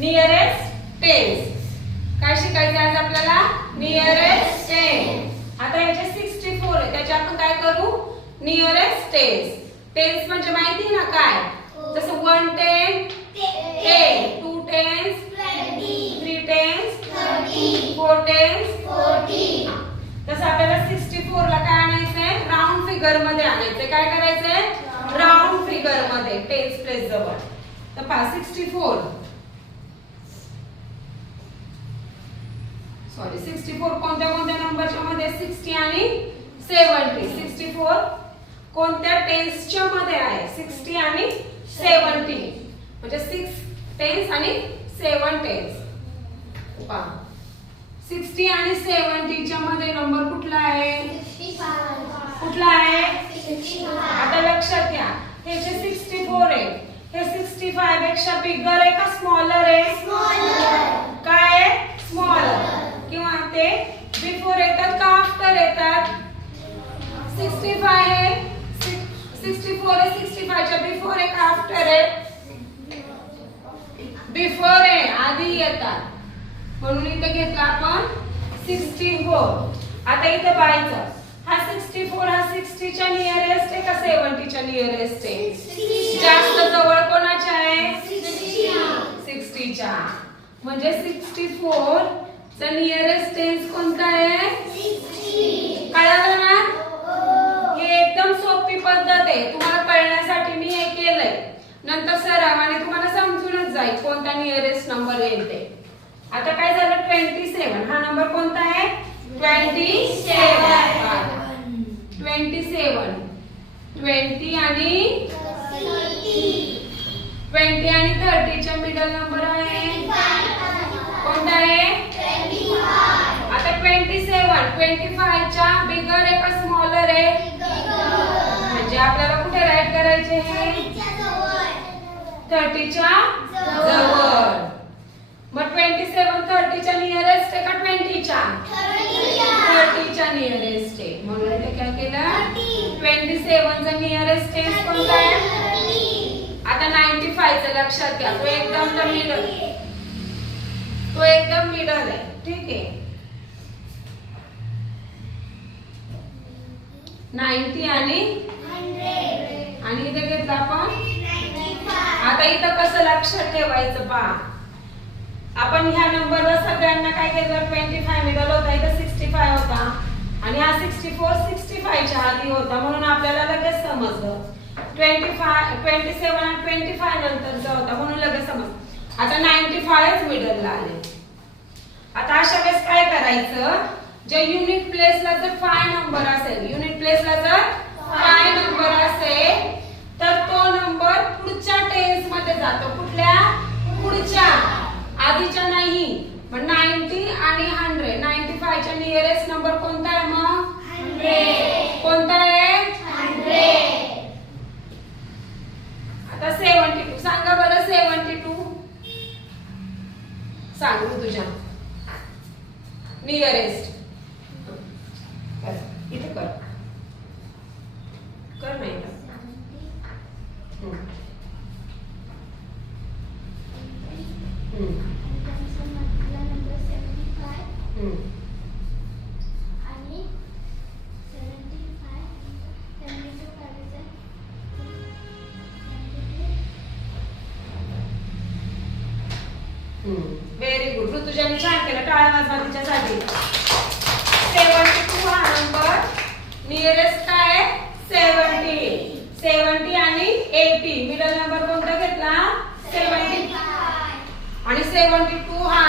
Nearest tense. काय शिकायचं आज आपल्याला? Nearest tens. आता याचे 64 आहे, त्याचे आपण काय करू? Nearest tense. टेन्स म्हणजे माहिती आहे ना काय? जसं 1 10 10, 2 10 3 10 4 10 40. तसं आपल्याला 64 ला काय आणायचंय? राऊंड फिगर मध्ये आणायचंय. काय करायचंय? राऊंड फिगर मध्ये टेन्स प्लेस जवळ. तर पहा 64 कोणत्या कोणत्या नंबरच्या मध्ये? 60 आणि 70. 64 कोणत्या टेन्सच्या मध्ये आहे? 60 आणि 70. म्हणजे 6 टेन्स आणि 7 टेन्स. पहा 60 आणि 70 च्या मध्ये नंबर कुठला आहे? कुठला आहे? आता लक्षात घ्या, हे जे 64 आहे हे 65 पेक्षा बिगर आहे का स्मॉलर आहे? काय आहे? स्मॉलर. किंवा ते बिफोर येतात का आफ्टर येतात? 65 आहे 64 आहे, 65 च्या बिफोर आहे का आफ्टर आहे? बिफोर आहे, आधी येतात. म्हणून इथे घेतला आपण 64. आता इथे पाहायचं, हा 64 हा 60 च्या नियरेस्ट आहे का 70 च्या नियरेस्ट आहे? जास्त जवळ कोणाच्या आहे? 60 च्या. म्हणजे 64 चा नियरेस्ट टेन्स कोणता आहे? कळलं ना? हे एकदम सोपी पद्धत आहे, तुम्हाला कळण्यासाठी मी हे केलंय. नंतर सरावाने तुम्हाला समजूनच जाईल कोणता नियरेस्ट नंबर येईल ते. आता काय झालं? 27. हा नंबर कोणता आहे? 27. 27 20 आणि 30 च्या मिडल नंबर आहे कोणता आहे? आता 25 च्या बिगर आहे का स्मॉलर आहे? म्हणजे आपल्याला कुठे राईट करायचे हे? 30 च्या जवळ. मग 27 30 च्या नियरेस्ट आहे का 20 च्या? 30 च्या नियरेस्ट आहे. म्हणून ते काय केलं? 27 चा नियरेस्ट टेन्स कोणता आहे? आता 95 चं लक्षात घ्या, तो एकदम मिडल, तो एकदम मिडल आहे. ठीक आहे. 90 आणि 100 आणि इथे घेतला आपण 95. आता इथं कसं लक्षात ठेवायचं पहा. आपण ह्या नंबरवर सगळ्यांना काय केलं? 25 मिडल होता, इथं 65 होता आणि हा 64 65 च्या आधी होता. म्हणून आपल्याला लगेच समजलं 27 आणि 25 नंतरचा होता, म्हणून लगेच समजलं. आता 95 मिडलला आले. आता अशा वेळेस काय करायचं? जे युनिट प्लेसला जर 5 नंबर असेल, युनिट प्लेसला जर 5 नंबर असेल तर तो नंबर पुढच्या टेन्स मध्ये जातो. कुठल्या? पुढच्या, आधीच्या नाही. मग 90 आणि 100. 95 च्या नियरेस्ट नंबर कोणता आहे मग? 100. कोणता आहे? 100. आता 72 सांगा बरं. 72 सांग तुझ्या नियरेस्ट. इथे कर कर नाही का? Very good. ऋतुजाने छान केलं. टाळ्या वाजवा तिच्यासाठी. 72 हा नंबर नियरेस्ट काय आहे? 70 आणि 80. मिडल नंबर कोणता घेतला? 70. आणि 72 हा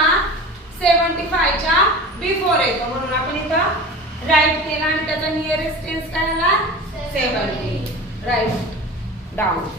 75 च्या बिफोर येतो. म्हणून आपण इथं राईट केला आणि त्याचा नियरेस्ट टेन्स काय आला? 70. Write down.